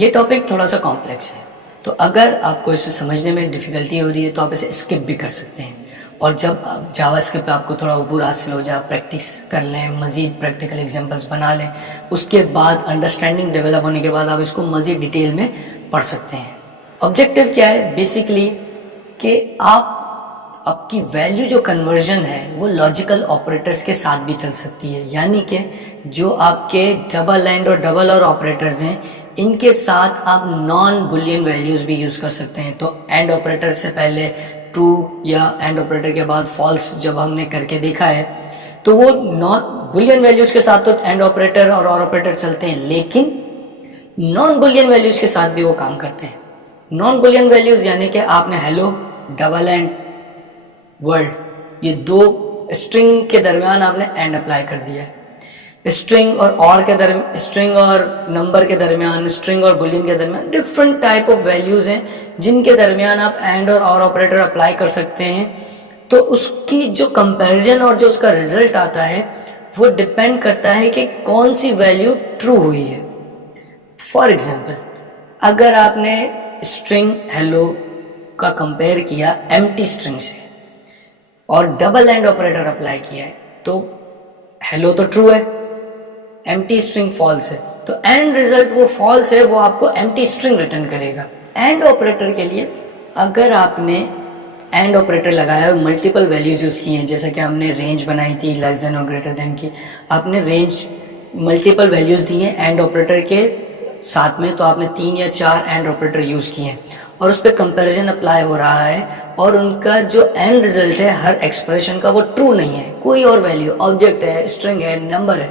ये टॉपिक थोड़ा सा कॉम्प्लेक्स है, तो अगर आपको इसे समझने में डिफ़िकल्टी हो रही है तो आप इसे स्किप भी कर सकते हैं। और जब जावास्क्रिप्ट पे आपको थोड़ा ऊपर हासिल हो जाए, आप प्रैक्टिस कर लें, मज़ीद प्रैक्टिकल एग्जांपल्स बना लें, उसके बाद अंडरस्टैंडिंग डेवलप होने के बाद आप इसको मज़ीद डिटेल में पढ़ सकते हैं। ऑब्जेक्टिव क्या है बेसिकली कि आपकी वैल्यू जो कन्वर्जन है वो लॉजिकल ऑपरेटर्स के साथ भी चल सकती है, यानी कि जो आपके डबल एंड और डबल और ऑपरेटर्स हैं इनके साथ आप नॉन बुलियन वैल्यूज़ भी यूज़ कर सकते हैं। तो एंड ऑपरेटर से पहले ट्रू या एंड ऑपरेटर के बाद फॉल्स जब हमने करके देखा है तो वो नॉन बुलियन वैल्यूज़ के साथ तो एंड ऑपरेटर और ऑपरेटर चलते हैं, लेकिन नॉन बुलियन वैल्यूज़ के साथ भी वो काम करते हैं। नॉन बुलियन वैल्यूज़ यानी कि आपने हेलो, डबल एंड, वर्ल्ड, ये दो स्ट्रिंग के दरमियान आपने एंड अप्लाई कर दिया है। स्ट्रिंग और के दरमियान, स्ट्रिंग और नंबर के दरमियान, स्ट्रिंग और बुलियन के दरमियान डिफरेंट टाइप ऑफ वैल्यूज़ हैं जिनके दरमियान आप एंड और ऑपरेटर अप्लाई कर सकते हैं। तो उसकी जो कंपैरिजन और जो उसका रिजल्ट आता है वो डिपेंड करता है कि कौन सी वैल्यू ट्रू हुई है। फॉर एग्जाम्पल, अगर आपने स्ट्रिंग हेलो का कंपेयर किया एम्प्टी स्ट्रिंग से और डबल एंड ऑपरेटर अप्लाई किया है तो हेलो तो ट्रू है, एम्प्टी स्ट्रिंग फॉल्स है, तो एंड रिजल्ट वो फॉल्स है, वो आपको एम्प्टी स्ट्रिंग रिटर्न करेगा। एंड ऑपरेटर के लिए अगर आपने एंड ऑपरेटर लगाया और मल्टीपल वैल्यूज यूज़ की हैं, जैसा कि हमने रेंज बनाई थी लेस देन और ग्रेटर देन की, आपने रेंज मल्टीपल वैल्यूज दी हैं एंड ऑपरेटर के साथ में, तो आपने 3 या 4 एंड ऑपरेटर यूज़ किए हैं और उस पर कंपेरिजन अप्लाई हो रहा है और उनका जो एंड रिजल्ट है हर एक्सप्रेशन का वो ट्रू नहीं है, कोई और वैल्यू, ऑब्जेक्ट है, स्ट्रिंग है, नंबर है,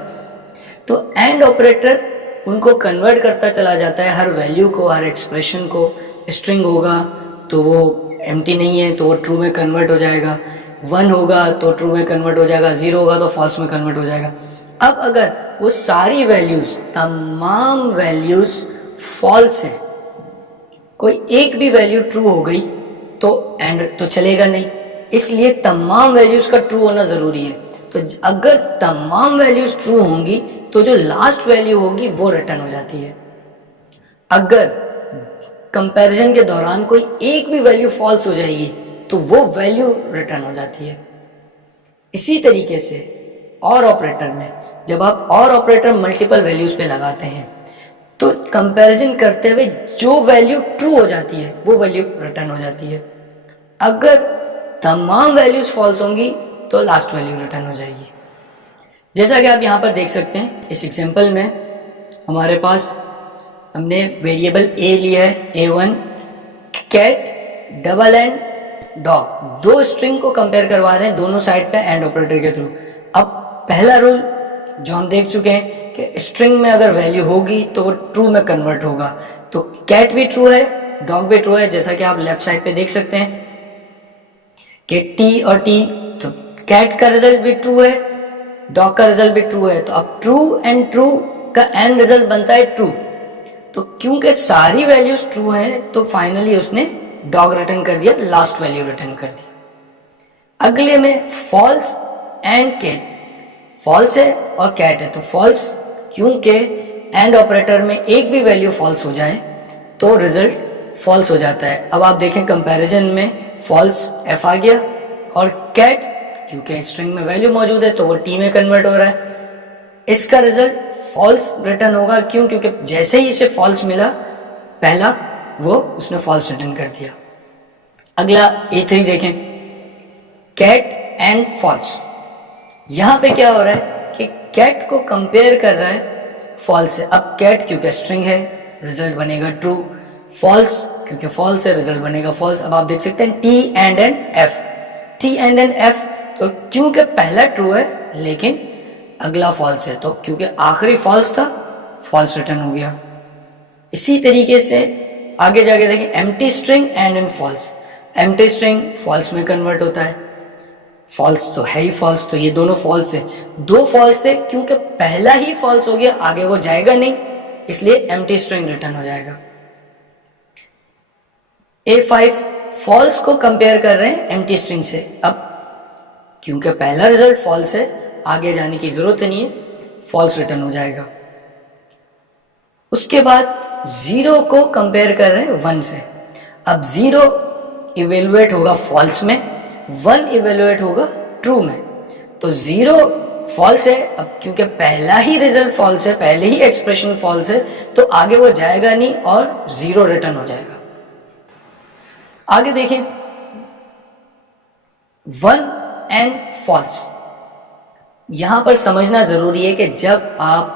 तो एंड ऑपरेटर उनको कन्वर्ट करता चला जाता है हर वैल्यू को, हर एक्सप्रेशन को। स्ट्रिंग होगा तो वो एम्प्टी नहीं है तो वो ट्रू में कन्वर्ट हो जाएगा, 1 होगा तो ट्रू में कन्वर्ट हो जाएगा, 0 होगा तो फॉल्स में कन्वर्ट हो जाएगा। अब अगर वो सारी वैल्यूज, तमाम वैल्यूज फॉल्स हैं, कोई एक भी वैल्यू ट्रू हो गई तो एंड तो चलेगा नहीं, इसलिए तमाम वैल्यूज का ट्रू होना जरूरी है। तो अगर तमाम वैल्यूज ट्रू होंगी तो जो लास्ट वैल्यू होगी वो रिटर्न हो जाती है। अगर कंपैरिजन के दौरान कोई एक भी वैल्यू फॉल्स हो जाएगी तो वो वैल्यू रिटर्न हो जाती है। इसी तरीके से और ऑपरेटर में जब आप और ऑपरेटर मल्टीपल वैल्यूज पे लगाते हैं तो कंपैरिजन करते हुए जो वैल्यू ट्रू हो जाती है वो वैल्यू रिटर्न हो जाती है। अगर तमाम वैल्यूज फॉल्स होंगी तो लास्ट वैल्यू रिटर्न हो जाएगी। जैसा कि आप यहाँ पर देख सकते हैं इस एग्जांपल में हमारे पास हमने वेरिएबल ए लिया है, A1, cat, double and, dog, दो स्ट्रिंग को कंपेयर करवा रहे हैं दोनों साइड पे एंड ऑपरेटर के थ्रू। अब पहला रूल जो हम देख चुके हैं कि स्ट्रिंग में अगर वैल्यू होगी तो वो ट्रू में कन्वर्ट होगा, तो कैट भी ट्रू है, डॉग भी ट्रू है, जैसा कि आप लेफ्ट साइड पे देख सकते हैं कि टी और टी, तो कैट का रिजल्ट भी ट्रू है, डॉग का रिजल्ट भी ट्रू है। तो अब ट्रू एंड ट्रू का एंड रिजल्ट बनता है ट्रू। तो क्योंकि सारी वैल्यूज ट्रू हैं तो फाइनली उसने डॉग रिटर्न कर दिया, लास्ट वैल्यू रिटर्न कर दी। अगले में फॉल्स एंड कैट, फॉल्स है और कैट है, तो फॉल्स क्योंकि एंड ऑपरेटर में एक भी वैल्यू फॉल्स हो जाए तो रिजल्ट फॉल्स हो जाता है। अब आप देखें कंपैरिजन में फॉल्स एफ आ गया और कैट क्योंकि स्ट्रिंग में वैल्यू मौजूद है तो वो टी में कन्वर्ट हो रहा है, इसका रिजल्ट फॉल्स रिटर्न होगा। क्यों? क्योंकि जैसे ही इसे फॉल्स मिला पहला वो उसने फॉल्स रिटर्न कर दिया। अगला A3 देखें, कैट एंड फॉल्स। यहां पे क्या हो रहा है कि कैट को कंपेयर कर रहा है फॉल्स से। अब कैट क्योंकि स्ट्रिंग है रिजल्ट बनेगा ट्रू, फॉल्स क्योंकि फॉल्स है रिजल्ट बनेगा फॉल्स। अब आप देख सकते हैं T and N F, T and N F, तो क्योंकि पहला ट्रू है लेकिन अगला फॉल्स है, तो क्योंकि आखिरी फॉल्स था फॉल्स रिटर्न हो गया। इसी तरीके से आगे जाके देखें empty string and in false, empty string false में कन्वर्ट होता है, फॉल्स तो है ही फॉल्स, तो ये दोनों फॉल्स है। दो फॉल्स थे क्योंकि पहला ही फॉल्स हो गया, आगे वो जाएगा नहीं, इसलिए एम्प्टी स्ट्रिंग रिटर्न हो जाएगा। A5 फॉल्स को कंपेयर कर रहे हैं एम्प्टी स्ट्रिंग से। अब क्योंकि पहला रिजल्ट फॉल्स है आगे जाने की जरूरत नहीं है, फॉल्स रिटर्न हो जाएगा। उसके बाद 0 को कंपेयर कर रहे हैं 1 से। अब 0 इवेलुएट होगा फॉल्स में, 1 इवेलुएट होगा ट्रू में। तो 0 फॉल्स है, अब क्योंकि पहला ही रिजल्ट फॉल्स है, पहले ही एक्सप्रेशन फॉल्स है, तो आगे वो जाएगा नहीं और 0 रिटर्न हो जाएगा। आगे देखिए 1 एंड फॉल्स। यहां पर समझना जरूरी है कि जब आप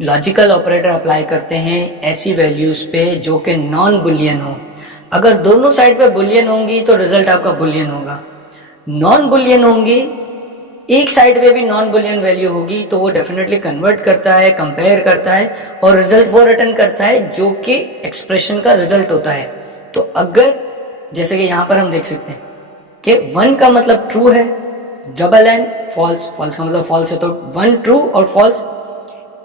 लॉजिकल ऑपरेटर अप्लाई करते हैं ऐसी वैल्यूज पे जो कि नॉन बुलियन हो, अगर दोनों साइड पे बुलियन होंगी तो रिजल्ट आपका बुलियन होगा, नॉन बुलियन होंगी, एक साइड पे भी नॉन बुलियन वैल्यू होगी तो वो डेफिनेटली कन्वर्ट करता है, कंपेयर करता है और रिजल्ट वो रिटर्न करता है जो कि एक्सप्रेशन का रिजल्ट होता है। तो अगर जैसे कि यहां पर हम देख सकते हैं कि 1 का मतलब ट्रू है, डबल एंड फॉल्स, फॉल्स का मतलब फॉल्स है, तो 1 ट्रू और फॉल्स,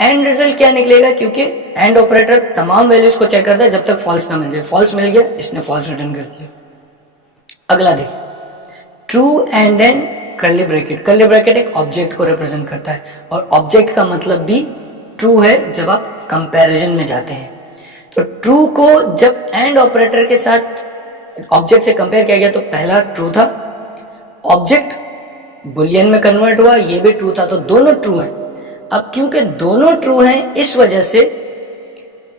एंड रिजल्ट क्या निकलेगा, क्योंकि एंड ऑपरेटर तमाम वैल्यूज को चेक करता है जब तक फॉल्स ना मिल जाए। फॉल्स मिल गया, इसने फॉल्स रिटर्न कर दिया। अगला देखिए true and curly bracket. Curly bracket एक ऑब्जेक्ट को रिप्रेजेंट करता है और ऑब्जेक्ट का मतलब भी ट्रू है जब आप कंपैरिजन में जाते हैं। तो ट्रू को जब एंड ऑपरेटर के साथ ऑब्जेक्ट से कंपेयर किया गया तो पहला ट्रू था, ऑब्जेक्ट बुलियन में कन्वर्ट हुआ, ये भी ट्रू था, तो दोनों ट्रू हैं। अब क्योंकि दोनों ट्रू हैं इस वजह से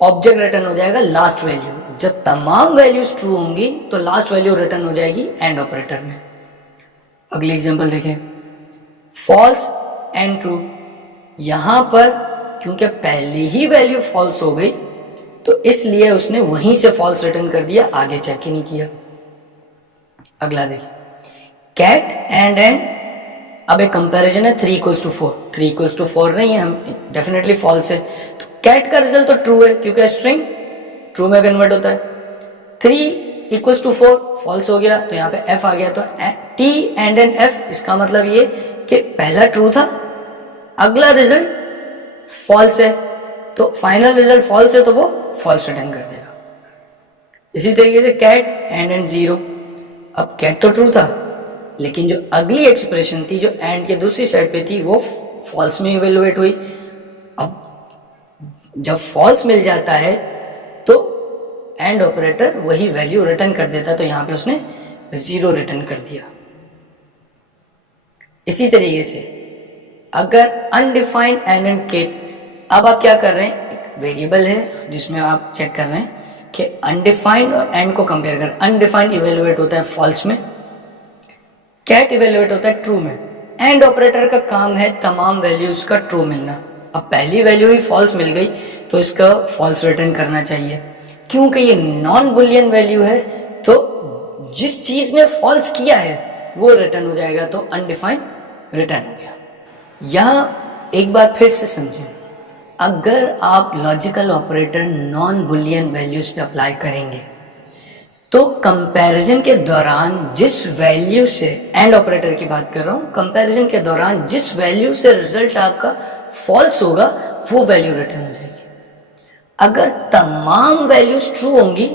ऑब्जेक्ट रिटर्न हो जाएगा लास्ट वैल्यू। जब तमाम वैल्यूज ट्रू होंगी तो लास्ट वैल्यू रिटर्न हो जाएगी एंड ऑपरेटर में। अगली एग्जांपल देखें फॉल्स एंड ट्रू। यहां पर क्योंकि पहले ही वैल्यू फॉल्स हो गई तो इसलिए उसने वहीं से फॉल्स रिटर्न कर दिया, आगे चेक ही नहीं किया। अगला देखिए कैट एंड अब एक कंपैरिजन है 3 = 4, 3 = 4 नहीं है, हम डेफिनेटली फॉल्स है। तो कैट का रिजल्ट तो ट्रू है क्योंकि स्ट्रिंग ट्रू में कन्वर्ट होता है। 3 = 4 फॉल्स हो गया तो यहाँ पे एफ आ गया, तो टी एंड एफ, इसका मतलब ये कि पहला ट्रू था, अगला रिजल्ट फॉल्स है, तो फाइनल रिजल्ट फॉल्स है तो वो फॉल्स रिटर्न कर देगा। इसी तरीके से कैट एंड 0। अब कैट तो ट्रू था लेकिन जो अगली एक्सप्रेशन थी जो एंड के दूसरी साइड पे थी वो फॉल्स में इवेलुएट हुई। अब जब फॉल्स मिल जाता है तो एंड ऑपरेटर वही वैल्यू रिटर्न कर देता है, तो यहां पे उसने 0 रिटर्न कर दिया। इसी तरीके से अगर अनडिफाइंड एंड केट, अब आप क्या कर रहे हैं, एक वेरिएबल है जिसमें आप चेक कर रहे हैं कि अनडिफाइंड और एंड को कंपेयर कर। अनडिफाइंड इवेलुएट होता है फॉल्स में, कैट इवेलुएट होता है ट्रू में। एंड ऑपरेटर का काम है तमाम वैल्यूज का ट्रू मिलना। अब पहली वैल्यू ही फॉल्स मिल गई तो इसका फॉल्स रिटर्न करना चाहिए, क्योंकि ये नॉन बुलियन वैल्यू है तो जिस चीज ने फॉल्स किया है वो रिटर्न हो जाएगा, तो अनडिफाइंड रिटर्न हो गया। यहां एक बार फिर से समझें, अगर आप logical operator non Boolean values पे अप्लाई करेंगे तो कंपैरिजन के दौरान जिस वैल्यू से, एंड ऑपरेटर की बात कर रहा हूं, कंपैरिजन के दौरान जिस वैल्यू से रिजल्ट आपका फॉल्स होगा वो वैल्यू रिटर्न हो जाएगी। अगर तमाम वैल्यूज ट्रू होंगी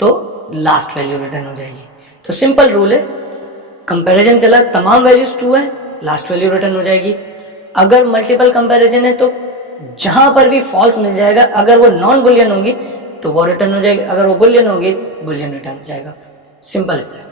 तो लास्ट वैल्यू रिटर्न हो जाएगी। तो सिंपल रूल है, कंपैरिजन चला, तमाम वैल्यूज ट्रू है, लास्ट वैल्यू रिटर्न हो जाएगी। अगर मल्टीपल कंपैरिजन है तो जहां पर भी फॉल्स मिल जाएगा, अगर वो नॉन बुलियन होगी तो वो रिटर्न हो जाएगी, अगर वो बुलियन होगी बुलियन रिटर्न हो जाएगा। सिंपल इस तरह।